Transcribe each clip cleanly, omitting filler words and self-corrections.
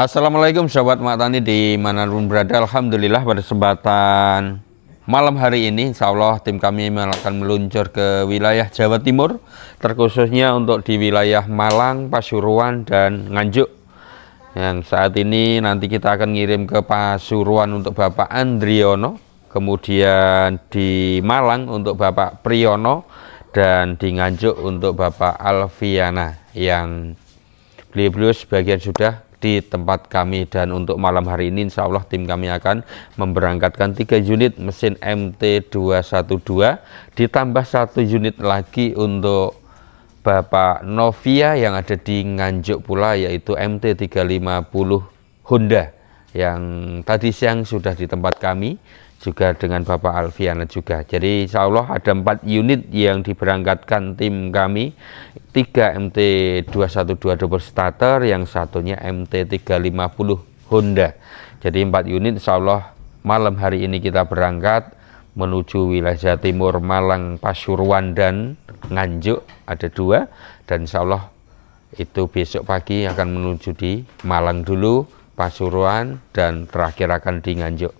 Assalamualaikum sahabat Mak Tani dimanapun berada. Alhamdulillah pada kesempatan malam hari ini insya Allah tim kami akan meluncur ke wilayah Jawa Timur, terkhususnya untuk di wilayah Malang, Pasuruan, dan Nganjuk. Yang saat ini nanti kita akan ngirim ke Pasuruan untuk Bapak Andriono, kemudian di Malang untuk Bapak Priyono, dan di Nganjuk untuk Bapak Alfiana, yang beliau-beliau sebagian sudah di tempat kami. Dan untuk malam hari ini insya Allah tim kami akan memberangkatkan 3 unit mesin MT212 ditambah 1 unit lagi untuk Bapak Novia yang ada di Nganjuk pula, yaitu MT350 Honda yang tadi siang sudah di tempat kami juga dengan Bapak Alfiana juga. Jadi insya Allah ada 4 unit yang diberangkatkan tim kami, 3 MT212 double starter, yang satunya MT350 Honda. Jadi 4 unit insya Allah malam hari ini kita berangkat menuju wilayah Jawa Timur, Malang, Pasuruan, dan Nganjuk ada 2, dan insya Allah itu besok pagi akan menuju di Malang dulu, Pasuruan, dan terakhir akan di Nganjuk.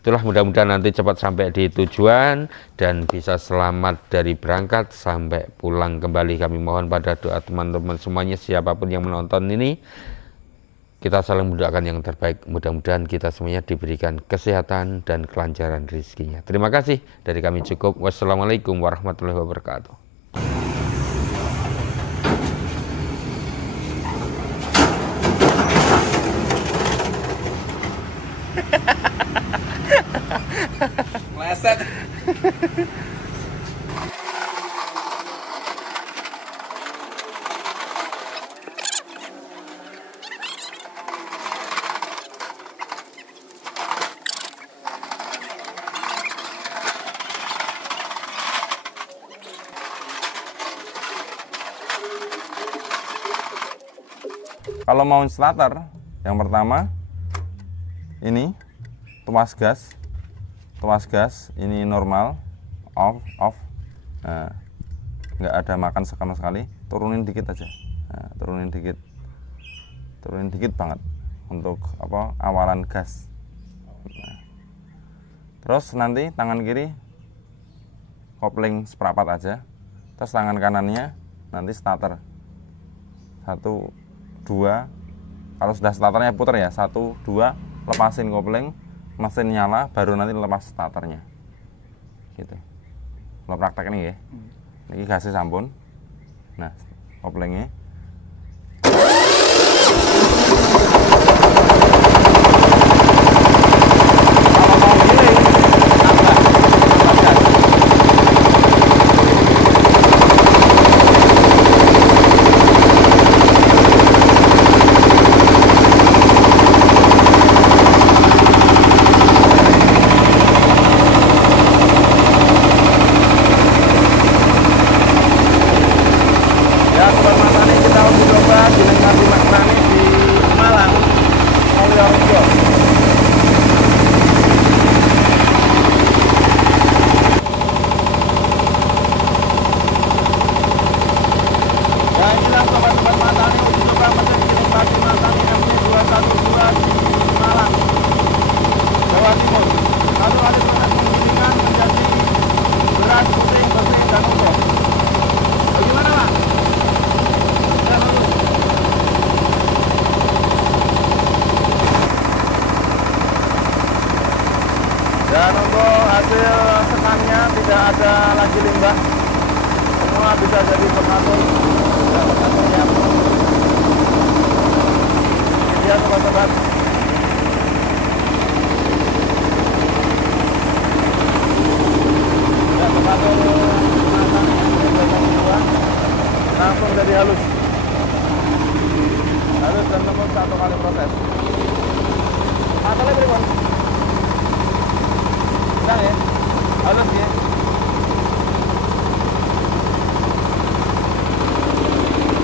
Itulah, mudah-mudahan nanti cepat sampai di tujuan dan bisa selamat dari berangkat sampai pulang kembali. Kami mohon pada doa teman-teman semuanya, siapapun yang menonton ini, kita saling mendoakan yang terbaik. Mudah-mudahan kita semuanya diberikan kesehatan dan kelancaran rezekinya. Terima kasih, dari kami cukup. Wassalamualaikum warahmatullahi wabarakatuh. Meleset. Kalau mau starter, yang pertama ini tuas gas ini normal, off. Nah, nggak ada makan sama sekali, turunin dikit aja. Nah, turunin dikit banget untuk awalan gas. Nah, terus nanti tangan kiri kopling seperempat aja, terus tangan kanannya nanti starter 1, 2. Kalau sudah starternya putar ya, 1, 2, lepasin kopling, mesin nyala, baru nanti lepas starternya gitu. Kalau praktek ini ya, ini gasnya sampun. Nah, koplingnya dan untuk hasil sekannya tidak ada lagi limbah, semua bisa jadi pengatur. Pengaturnya ini dia sobat-sobat. Ya, pengatur langsung jadi halus dan tembus 1 kali proses. Atalnya berikan ya, halus ya.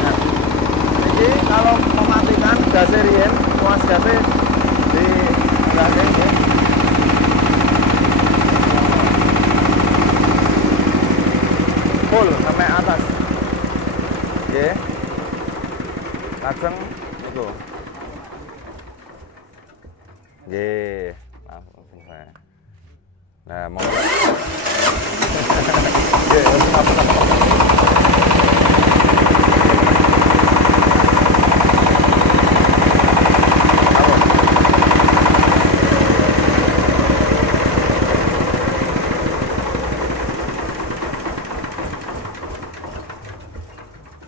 Nah, jadi kalau mematikan gasnya rien, tuas gasnya di belakang ya. Full sampai atas. Oke. Lajeng itu Nggih, langsung selesai. Nah, mau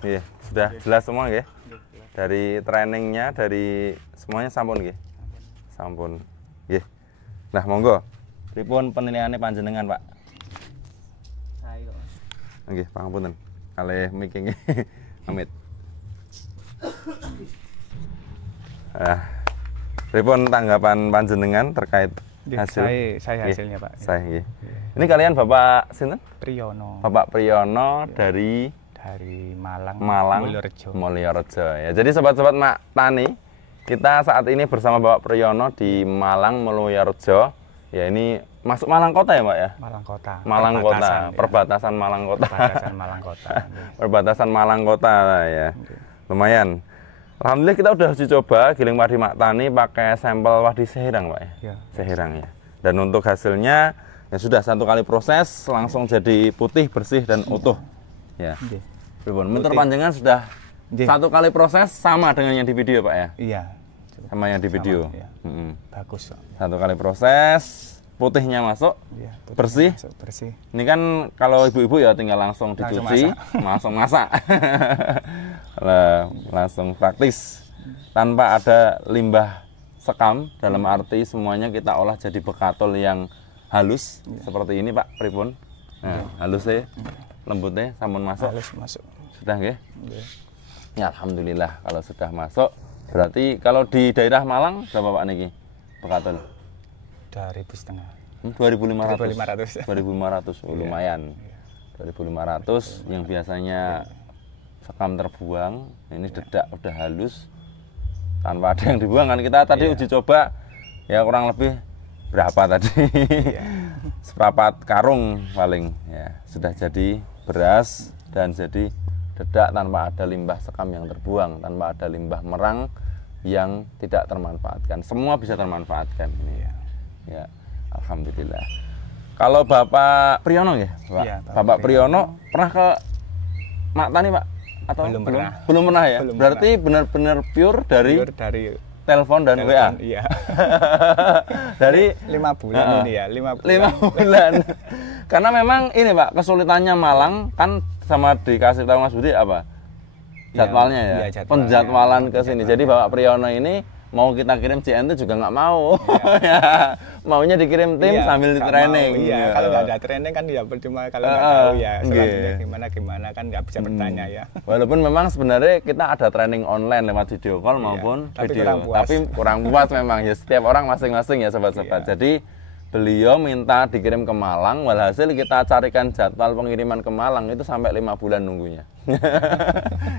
Iya, sudah jelas semua nggih? Dari trainingnya, dari semuanya sampun nggih? Sampun. Nggih. Nah, monggo. Pripun penilaiannya panjenengan, Pak? Ayo. Nggih, pangapunten. Kalih miki nggih. Amit. Pripun tanggapan panjenengan terkait hasil? Saya hasilnya, Pak. Saya nggih. Ini kalian Bapak sinten? Priyono. Bapak Priyono dari Malang, Mulyorejo. Ya. Jadi sobat-sobat Mak Tani, kita saat ini bersama Bapak Priyono di Malang Mulyorejo. Ya, ini masuk Malang Kota ya, Pak ya? Malang Kota. Malang Kota, Ya. perbatasan Malang Kota. Perbatasan Malang Kota. Perbatasan Malang Kota ya. Lumayan. Alhamdulillah kita udah uji coba giling padi Mak Tani pakai sampel padi Seherang, Pak ya. Ya. Seherang ya. Dan untuk hasilnya ya sudah 1 kali proses langsung jadi putih, bersih dan utuh. Ya. Meter panjangnya sudah 1 kali proses sama dengan yang di video, Pak ya? Iya. Sama yang di video. Iya. Bagus. 1 kali proses, putihnya masuk, Iya, bersih. masuk, bersih. Ini kan kalau ibu-ibu ya tinggal langsung dicuci, langsung masak. Langsung praktis. Tanpa ada limbah sekam, dalam arti semuanya kita olah jadi bekatol yang halus. Seperti ini, Pak, pripun. Nah, halusnya, lembutnya, sampun masuk. Halus masuk. Sudah nggih? Ya, alhamdulillah kalau sudah masuk. Berarti kalau di daerah Malang berapa Pak niki? Bekatol. 2.500. 2.500. 2.500. Oh, lumayan. 2.500 yang biasanya sekam terbuang, ini dedak udah halus tanpa ada yang dibuang kan. Kita tadi uji coba ya kurang lebih berapa tadi? Seperempat karung paling ya, sudah jadi beras dan jadi dedak tanpa ada limbah sekam yang terbuang, tanpa ada limbah merang yang tidak termanfaatkan. Semua bisa termanfaatkan ini ya. Ya, alhamdulillah. Kalau Bapak Priyono ya, Pak? Ya, Bapak Priyono pernah ke Mak Tani, Pak? Atau Belum pernah. Belum pernah ya? Belum Berarti benar-benar pure dari telepon dan WA. Iya. Dari 5 bulan ini ya, 5 bulan. 5 bulan. Karena memang ini, Pak, kesulitannya Malang kan sama dikasih tahu Mas Budi apa? Jadwalnya ya. Iya, jadwalnya. Penjadwalan ke sini. Jadi Bapak Priyono ini mau kita kirim CNT juga nggak mau. Ya. Maunya dikirim tim sambil di training. Iya, kalau nggak ada training kan ya percuma kalau nggak tahu ya. Selanjutnya gimana kan nggak bisa bertanya ya. Walaupun memang sebenarnya kita ada training online lewat video call maupun video. Tapi kurang puas memang ya, setiap orang masing-masing ya sobat-sobat. Jadi beliau minta dikirim ke Malang, walhasil kita carikan jadwal pengiriman ke Malang itu sampai 5 bulan nunggunya.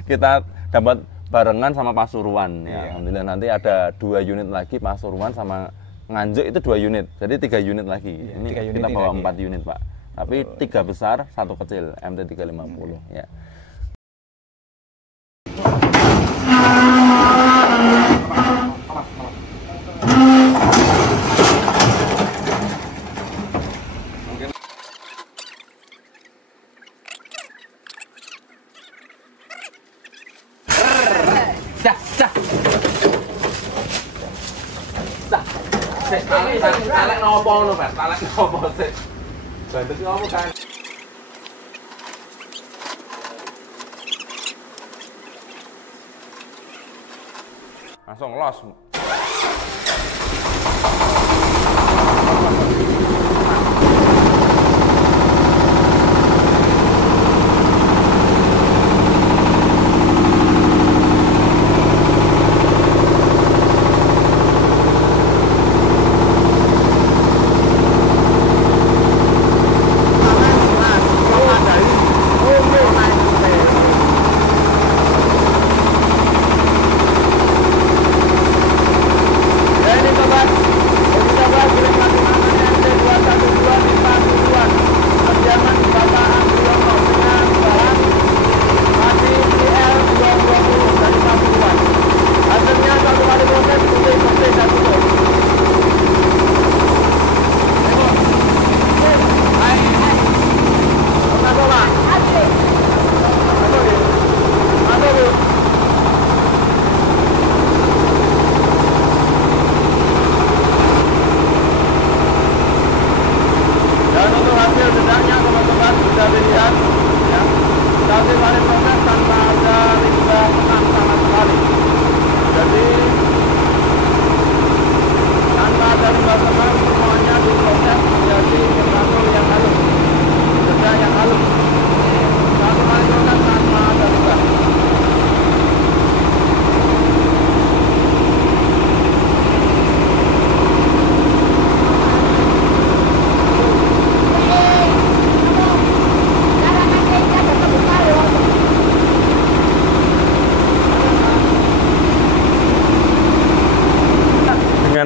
Kita dapat barengan sama Pasuruan ya. Alhamdulillah nanti ada 2 unit lagi, Pasuruan sama Nganjuk itu 2 unit. Jadi 3 unit lagi. Ini kita bawa 4 unit, Pak. Tapi 3 besar, 1 kecil, MT350 ya. Talek nopo ngono, Pak? Talek nopo sih? Bantu ki opo kan? Langsung los.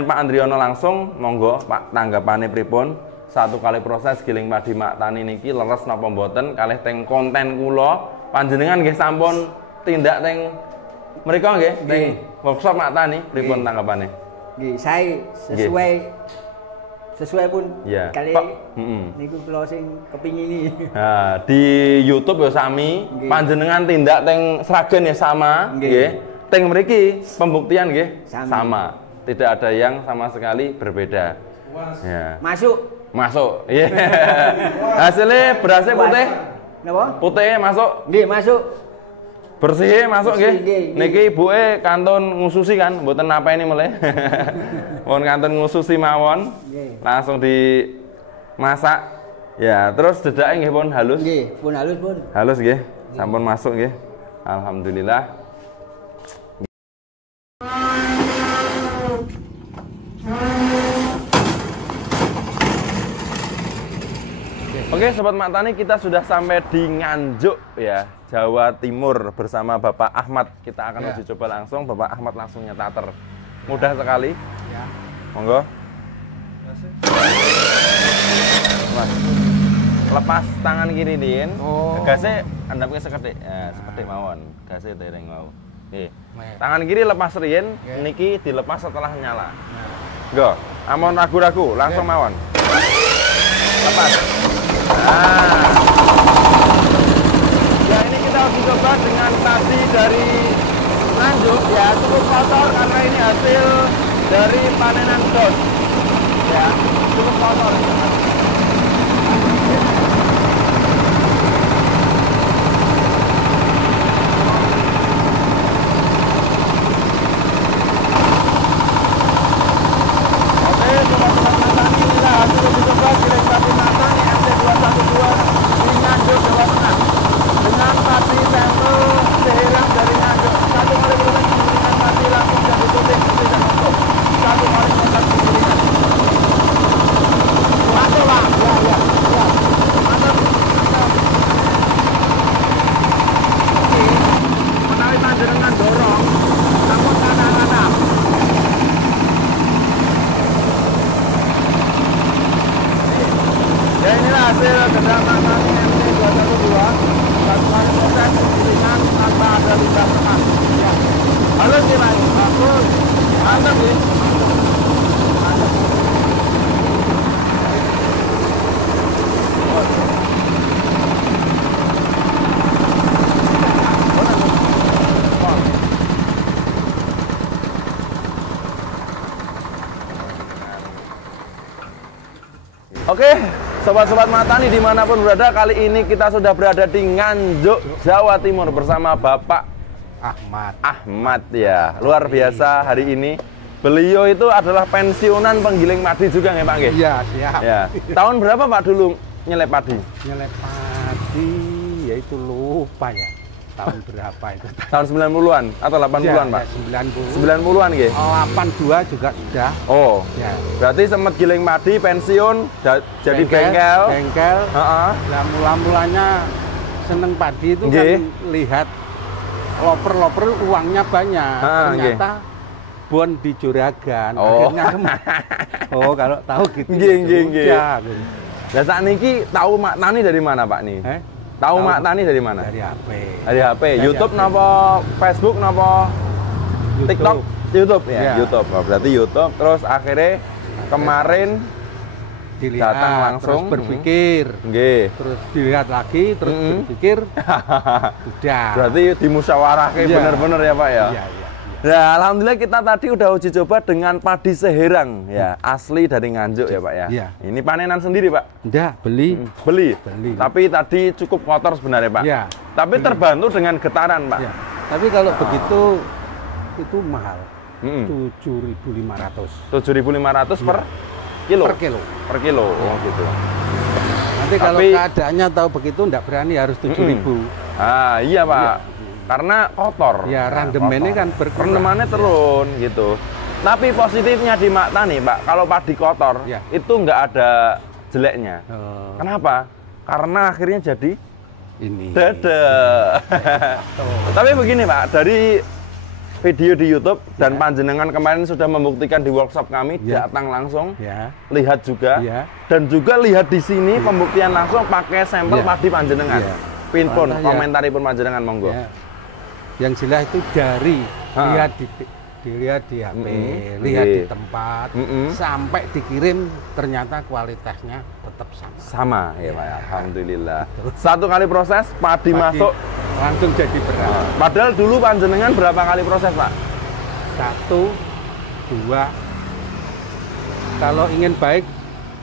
pertanyaan Pak Andriono langsung, monggo Pak tanggapannya pripun. 1 kali proses giling padi Mak Tani niki leres napa mboten kalih teng konten kula panjenengan nggih sampun tindak teng mriku nggih teng workshop Mak Tani pripun tanggapannya? Nggih, saya sesuai pun ya. kali niku kula sing kepingini. Nah, di YouTube ya sami, panjenengan tindak teng Sragen ya sama, nggih. Teng mriki pembuktian nggih sama. Tidak ada yang sama sekali berbeda. Ya. Masuk. Iya. Hasilnya berasnya putih. Napa? Putih masuk. Nggih, masuk. Bersih masuk nggih. Nggih. Niki ibuke kantun ngususi kan, mboten napa ini mulai. Pun kantun ngususi mawon. Langsung dimasak. Ya, terus dedake nggih pun halus. Nggih, pun halus pun. Halus nggih. Sampun masuk nggih. Alhamdulillah. Oke Sobat Mak Tani, kita sudah sampai di Nganjuk ya, Jawa Timur bersama Bapak Ahmad. Kita akan uji coba langsung, Bapak Ahmad langsung nyetater. Mudah sekali. Ya. Monggo. Mas, lepas tangan kiri din. Gasnya andapke sekedhik. Ya, sekedhik mawon. Gasnya dereng mau. Nggih. Tangan kiri lepas riyin, niki dilepas setelah nyala. Nggo, amun ragu-ragu langsung mawon. Lepas. Nah. Ya ini kita uji coba dengan tadi dari Nganjuk ya, cukup kotor karena ini hasil dari panenan dos. Ya, cukup kotor. Oke, sobat-sobat Mak Tani dimanapun berada, kali ini kita sudah berada di Nganjuk, Jawa Timur bersama Bapak Ahmad ya. Luar biasa hari ini. Beliau itu adalah pensiunan penggiling padi juga nggih Pak nggih? Iya, siap. Ya. Tahun berapa Pak dulu nyelep padi? Nyelep padi, ya itu lupa ya. Tahun berapa itu? Tahun 90-an atau 80-an Pak? Ya, 90. 90-an nggih? 82 juga sudah. Oh. Ya. Berarti sempat giling padi, pensiun, jadi bengkel. Bengkel. Heeh. Nah, mula-mulanya seneng padi itu Nggih. kan lihat loper-loper uangnya banyak. Ternyata bon di Juragan. Oh. Akhirnya oh, kalau tahu gitu. Nggih. Ya, gitu. Lah saat niki tahu Mak Tani dari mana Pak nih? Tahu Mak Tani dari mana? Dari HP. Dari HP. Dari YouTube HP. napa Facebook napa TikTok? YouTube ya. Ya. YouTube. Oh, berarti YouTube. Terus akhirnya kemarin Dilihat, datang langsung, terus berpikir. Nggih. Terus dilihat lagi, terus berpikir. Udah. Berarti dimusyawarahke Iya. bener-bener ya Pak ya. Iya. Nah, alhamdulillah kita tadi udah uji coba dengan padi seherang ya, asli dari Nganjuk ya Pak ya. Iya. Ini panenan sendiri Pak. Enggak, beli. Beli. Beli. Tapi tadi cukup kotor sebenarnya Pak. Iya. Tapi terbantu dengan getaran Pak. Ya. Tapi kalau begitu itu mahal. Mm. 7.500 7.500 per kilo. per kilo. Per kilo. Oh gitu. Nanti kalau Tapi- keadaannya tahu begitu enggak berani harus 7.000. Ah, iya Pak. Karena kotor. Ya, Nah, randemennya kotor. kan berkurang. Rendemannya turun gitu. Tapi positifnya di Mak Tani Pak, kalau padi kotor Ya. itu nggak ada jeleknya. Oh, Kenapa? Karena akhirnya jadi ini. dada. Tapi begini Pak, dari video di YouTube dan panjenengan kemarin sudah membuktikan di workshop kami, datang langsung, lihat juga, dan juga lihat di sini pembuktian langsung pakai sampel padi panjenengan. Pinpun, komentaripun panjenengan monggo. Yang jelas itu dari dilihat di HP, lihat di tempat, sampai dikirim ternyata kualitasnya tetap sama. Sama ya Pak, alhamdulillah. Satu kali proses padi masuk langsung jadi beras. Padahal dulu panjenengan berapa kali proses Pak? 1, 2, kalau ingin baik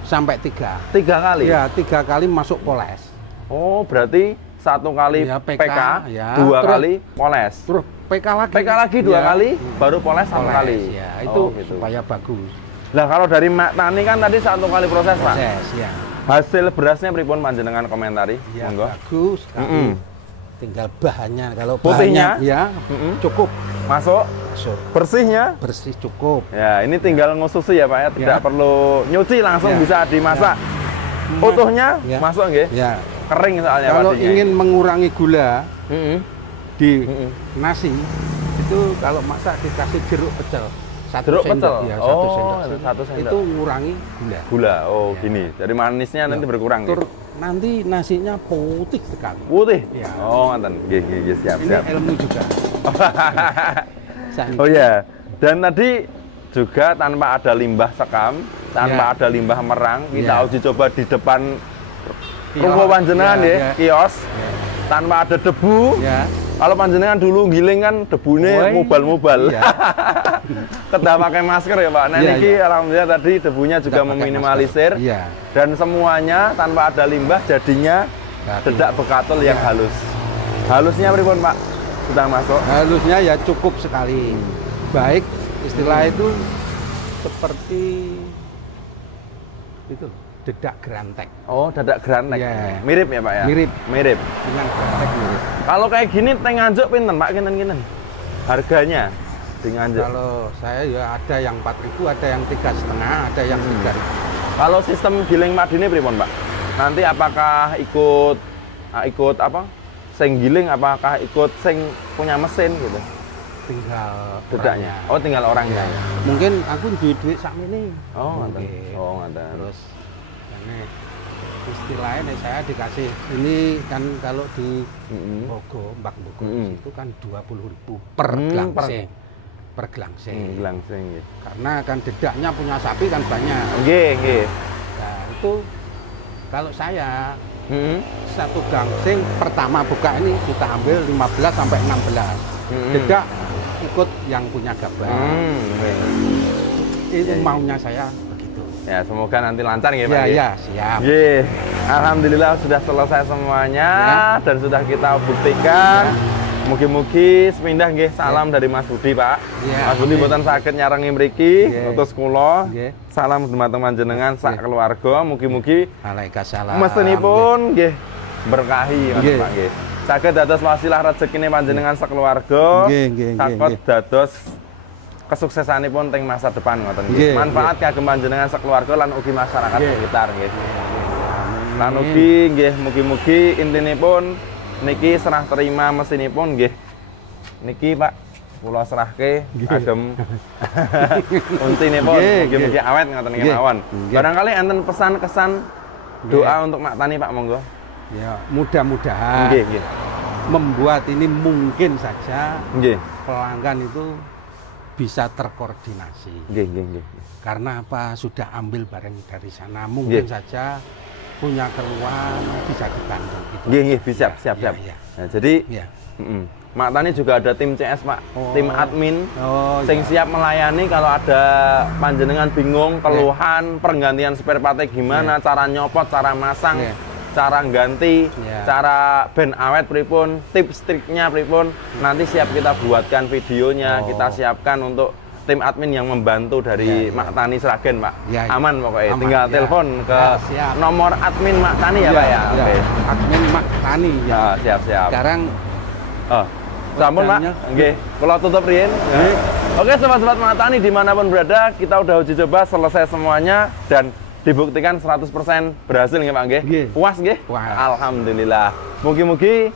sampai 3. 3 kali? Ya, 3 kali masuk poles. Oh, berarti 1 kali PK, 2 kali poles. Terus PK lagi 2 kali, baru poles 1 kali. Ya, itu gitu. Supaya bagus. Nah, kalau dari Mak Tani kan tadi 1 kali proses, Pak. Ya. Hasil berasnya pripun panjenengan komentari? Ya, monggo. bagus. Tinggal bahannya, kalau putihnya bahannya ya cukup. Masuk. Bersihnya? Bersih cukup. Ya, ini tinggal ngususi ya, Pak ya. Tidak perlu nyuci, langsung bisa dimasak. Utuhnya masuk nggih? Ya. Kering soalnya kalau padinya. Ingin mengurangi gula di nasi itu kalau masak dikasih jeruk pecel 1 jeruk sendok, pecel? Ya, 1 sendok. Itu ngurangi gula. Oh gini, jadi manisnya nanti berkurang. Nanti nasinya putih sekali. Putih? Ya. Oh nonton, siap. Ini ilmu juga. Oh ya, dan tadi juga tanpa ada limbah sekam, tanpa ada limbah merang, kita uji coba di depan ruko panjenengan kios, tanpa ada debu. Kalau panjenengan dulu giling kan debunya mubal-mubal. Kedah pakai masker ya Pak. Nah ini alhamdulillah tadi debunya juga meminimalisir. Dan semuanya tanpa ada limbah jadinya dedak bekatul yang halus. Halusnya pripun Pak? Sudah masuk? Halusnya ya cukup sekali. Baik, istilah itu seperti itu dedak gerantek. Oh, dedak gerantek. Mirip ya Pak ya? Mirip. Dengan gerantek mirip. Kalau kayak gini teh nganjuk pinten Pak? Kinten-kinten. Harganya di nganjuk. Kalau saya ya ada yang 4.000, ada yang 3,5, ada yang 3. Kalau sistem giling madine pripun Pak? Nanti apakah ikut apa? Sing giling apakah ikut sing punya mesin gitu? Tinggal dedaknya. Oh, tinggal orangnya. Mungkin aku duit sakmene. Oh, ngoten. Oh, ngoten. Terus ini istilahnya saya dikasih ini kan kalau di Bogo, Mbak Bogo itu kan 20.000 per gelangsing. Per gelangsing. Gelangsing nggih. Karena kan dedaknya punya sapi kan banyak. Nggih. Nah, itu kalau saya satu gangsing pertama buka ini kita ambil 15 sampai 16. Dedak ikut yang punya gabah. Itu maunya saya begitu. Ya, semoga nanti lancar ya Pak. Ya, siap. Alhamdulillah sudah selesai semuanya dan sudah kita buktikan. Mugi-mugi sepindah nggih salam dari Mas Budi Pak. Mas Budi mboten saged nyarengi mriki utus kula. Salam dumateng panjenengan sak keluarga. Mugi-mugi Waalaikumsalam. mesenipun nggih berkahi Pak nggih. Saged dados wasilah rezekine panjenengan sakeluarga. Saged dados kesuksesanipun teng masa depan ngoten nggih. Manfaat kagem panjenengan sakeluarga lan ugi masyarakat sekitar nggih. Lan ugi nggih mugi-mugi intinipun niki serah terima mesinipun nggih. Niki Pak kula serahke kagem untinipun mugi-mugi awet ngoten nggih mawon. Barangkali enten pesan kesan doa untuk Mak Tani Pak monggo. Ya, mudah-mudahan membuat ini mungkin saja pelanggan itu bisa terkoordinasi. Karena apa? Sudah ambil barang dari sana, mungkin saja punya keluhan bisa dibantu. Siap. Nah, jadi Mak Tani juga ada tim CS Pak, tim admin, sing siap melayani kalau ada panjenengan bingung, keluhan, pergantian spare partnya gimana, cara nyopot, cara masang, cara ganti, cara ben awet pripun, tips-triknya pripun, nanti siap kita buatkan videonya, kita siapkan untuk tim admin yang membantu dari Mak Tani Sragen Pak. Aman pokoknya, tinggal telepon ke nomor admin Mak Tani ya Pak ya. Admin Mak Tani ya. Siap. Sekarang sampun Pak, nggih, kula tutup riyin. Oke sobat-sobat Mak Tani dimanapun berada, kita udah uji coba selesai semuanya dan dibuktikan 100% berhasil nggih Pak nggih? Puas nggih? Puas. Alhamdulillah. Mugi-mugi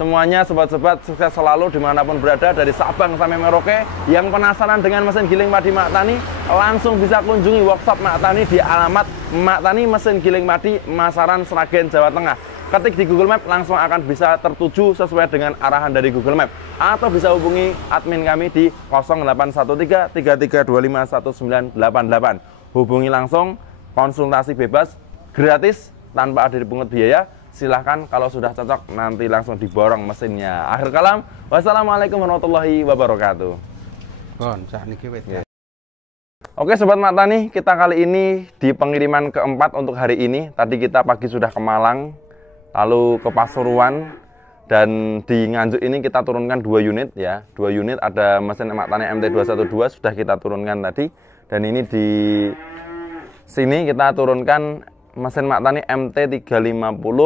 Semuanya sobat-sobat sukses selalu dimanapun berada dari Sabang sampai Merauke. Yang penasaran dengan mesin giling padi Mak Tani, langsung bisa kunjungi workshop Mak Tani di alamat Mak Tani Mesin Giling Padi, Masaran, Sragen, Jawa Tengah. Ketik di Google Map langsung akan bisa tertuju sesuai dengan arahan dari Google Map. Atau bisa hubungi admin kami di 0813 3325 1988. Hubungi langsung, konsultasi bebas, gratis, tanpa ada dipungut biaya. Silahkan, kalau sudah cocok nanti langsung diborong mesinnya. Akhir kalam, wassalamualaikum warahmatullahi wabarakatuh. Oke Sobat Mak Tani, kita kali ini di pengiriman keempat untuk hari ini. Tadi kita pagi sudah ke Malang, lalu ke Pasuruan, dan di Nganjuk ini kita turunkan 2 unit ya. 2 unit ada mesin Mak Tani MT212 sudah kita turunkan tadi. Dan ini di sini kita turunkan mesin Mak Tani MT350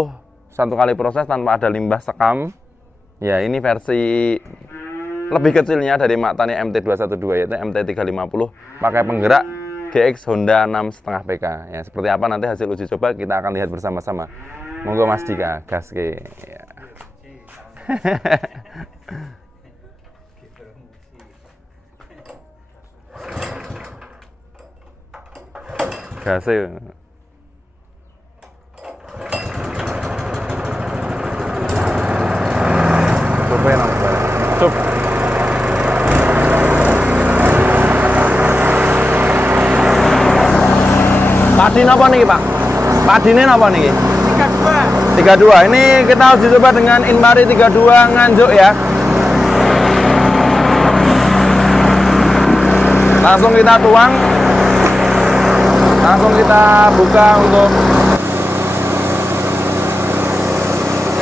satu kali proses tanpa ada limbah sekam. Ya, ini versi lebih kecilnya dari Mak Tani MT212 yaitu MT350 pakai penggerak GX Honda 6,5 PK. Ya, seperti apa nanti hasil uji coba kita akan lihat bersama-sama. Monggo Mas Dika, gaske. Ya. Gasse. Cup. Padi napa niki, Pak? Padine napa niki? 32. 32. Ini kita uji coba dengan Inmari 32 Nganjuk ya. Langsung kita tuang. Langsung kita buka untuk.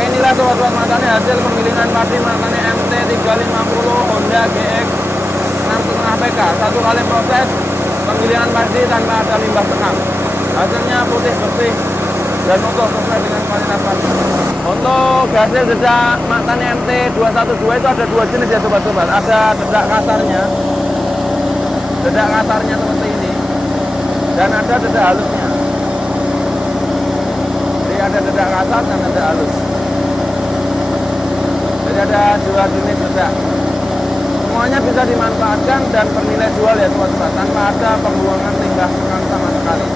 Inilah sobat-sobat Mak Tani hasil penggilingan padi Mak Tani MT350 Honda GX 6,5 PK. Satu kali proses penggilingan padi tanpa ada limbah sekam. Hasilnya putih bersih dan utuh sesuai dengan kualitas padi. Untuk hasil dedak Mak Tani MT212 itu ada 2 jenis ya sobat-sobat. Ada dedak kasarnya, dedak kasarnya seperti ini, dan ada dedak halusnya. Jadi ada dedak kasar dan dedak halus. Jadi ada 2 jenis dedak. Semuanya bisa dimanfaatkan dan bernilai jual ya sobat-sobat, tanpa ada pembuangan limbah sekam sama sekali.